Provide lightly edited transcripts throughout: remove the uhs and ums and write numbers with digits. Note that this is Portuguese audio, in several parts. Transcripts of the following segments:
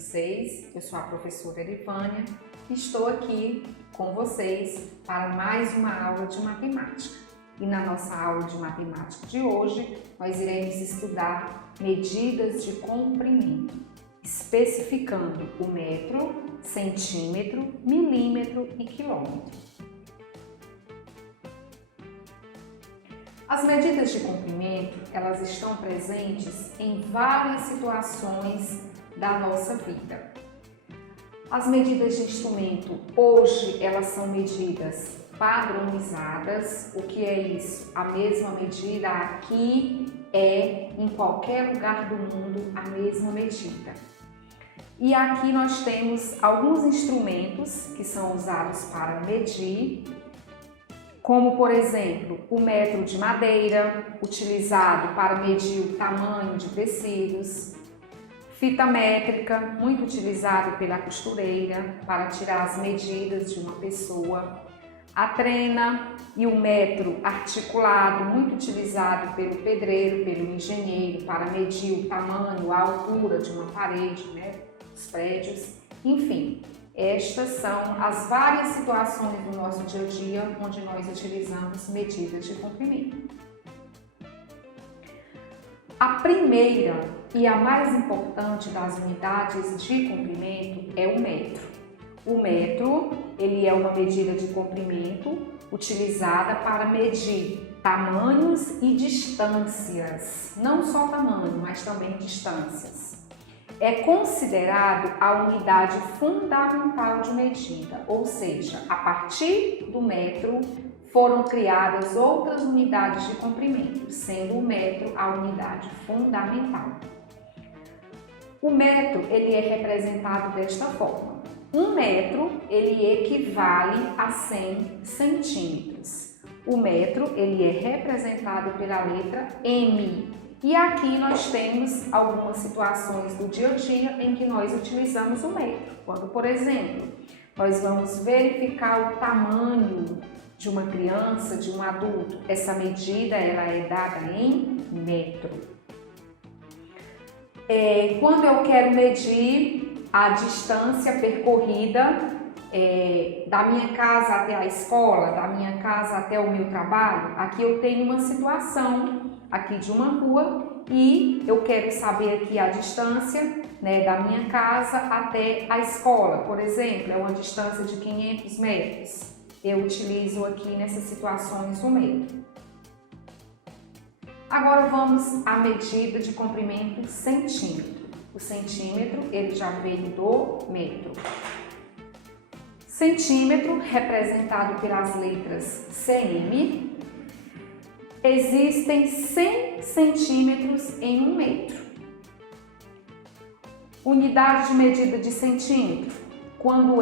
vocês? Eu sou a professora Erivânia e estou aqui com vocês para mais uma aula de matemática. E na nossa aula de matemática de hoje, nós iremos estudar medidas de comprimento, especificando o metro, centímetro, milímetro e quilômetro. As medidas de comprimento, elas estão presentes em várias situações da nossa vida. As medidas de instrumento, hoje, elas são medidas padronizadas. O que é isso? A mesma medida aqui é em qualquer lugar do mundo a mesma medida. E aqui nós temos alguns instrumentos que são usados para medir, como por exemplo o metro de madeira, utilizado para medir o tamanho de tecidos, fita métrica, muito utilizado pela costureira para tirar as medidas de uma pessoa, a trena e o metro articulado, muito utilizado pelo pedreiro, pelo engenheiro para medir o tamanho, a altura de uma parede, dos prédios, enfim. Estas são as várias situações do nosso dia a dia onde nós utilizamos medidas de comprimento. A primeira e a mais importante das unidades de comprimento é o metro. O metro, ele é uma medida de comprimento utilizada para medir tamanhos e distâncias, não só tamanho, mas também distâncias. É considerado a unidade fundamental de medida, ou seja, a partir do metro foram criadas outras unidades de comprimento, sendo o metro a unidade fundamental. O metro, ele é representado desta forma. Um metro, ele equivale a 100 centímetros. O metro, ele é representado pela letra M. E aqui nós temos algumas situações do dia a dia em que nós utilizamos o metro. Quando, por exemplo, nós vamos verificar o tamanho de uma criança, de um adulto, essa medida ela é dada em metro. Quando eu quero medir a distância percorrida da minha casa até a escola, da minha casa até o meu trabalho, aqui eu tenho uma situação aqui de uma rua e eu quero saber aqui a distância da minha casa até a escola, por exemplo, é uma distância de 500 metros. Eu utilizo aqui nessas situações o metro. Agora vamos à medida de comprimento centímetro. O centímetro, ele já veio do metro. Centímetro, representado pelas letras cm. Existem 100 centímetros em um metro. Unidade de medida de centímetro. Quando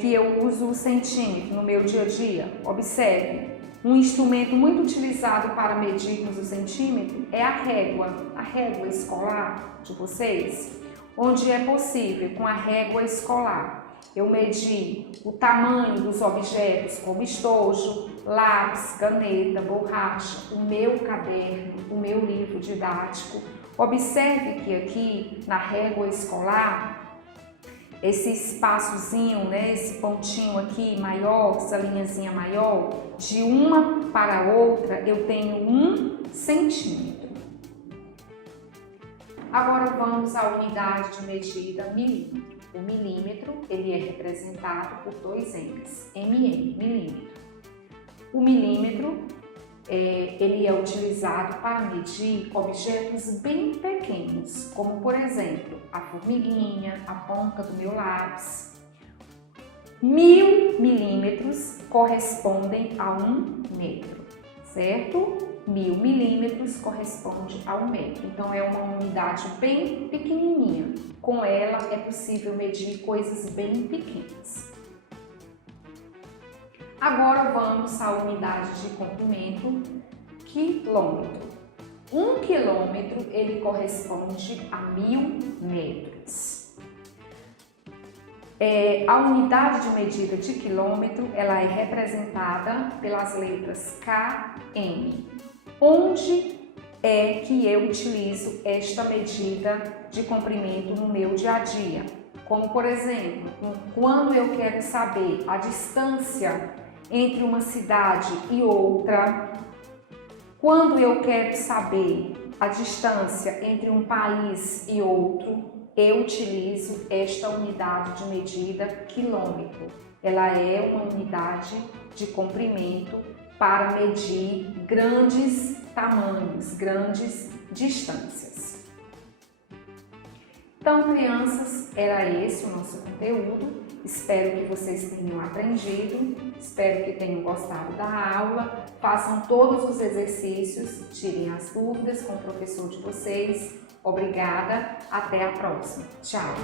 que eu uso o centímetro no meu dia a dia? Observe, um instrumento muito utilizado para medirmos o centímetro é a régua escolar de vocês, onde é possível, com a régua escolar, eu medir o tamanho dos objetos como estojo, lápis, caneta, borracha, o meu caderno, o meu livro didático. Observe que aqui na régua escolar, esse espaçozinho, esse pontinho aqui maior, essa linhazinha maior, de uma para outra eu tenho 1 centímetro. Agora vamos à unidade de medida milímetro. O milímetro, ele é representado por dois M's, milímetro. O milímetro, ele é utilizado para medir objetos bem pequenos, como por exemplo, a formiguinha, a ponta do meu lápis. 1000 milímetros correspondem a 1 metro, certo? 1000 milímetros corresponde a 1 metro. Então é uma unidade bem pequenininha. Com ela é possível medir coisas bem pequenas. Agora vamos à unidade de comprimento, quilômetro. 1 quilômetro, ele corresponde a 1000 metros. A unidade de medida de quilômetro, ela é representada pelas letras KM, onde é que eu utilizo esta medida de comprimento no meu dia a dia. Como, por exemplo, quando eu quero saber a distância entre uma cidade e outra, quando eu quero saber a distância entre um país e outro, eu utilizo esta unidade de medida quilômetro. Ela é uma unidade de comprimento para medir grandes tamanhos, grandes distâncias. Então, crianças, era esse o nosso conteúdo. Espero que vocês tenham aprendido, espero que tenham gostado da aula. Façam todos os exercícios, tirem as dúvidas com o professor de vocês. Obrigada, até a próxima. Tchau!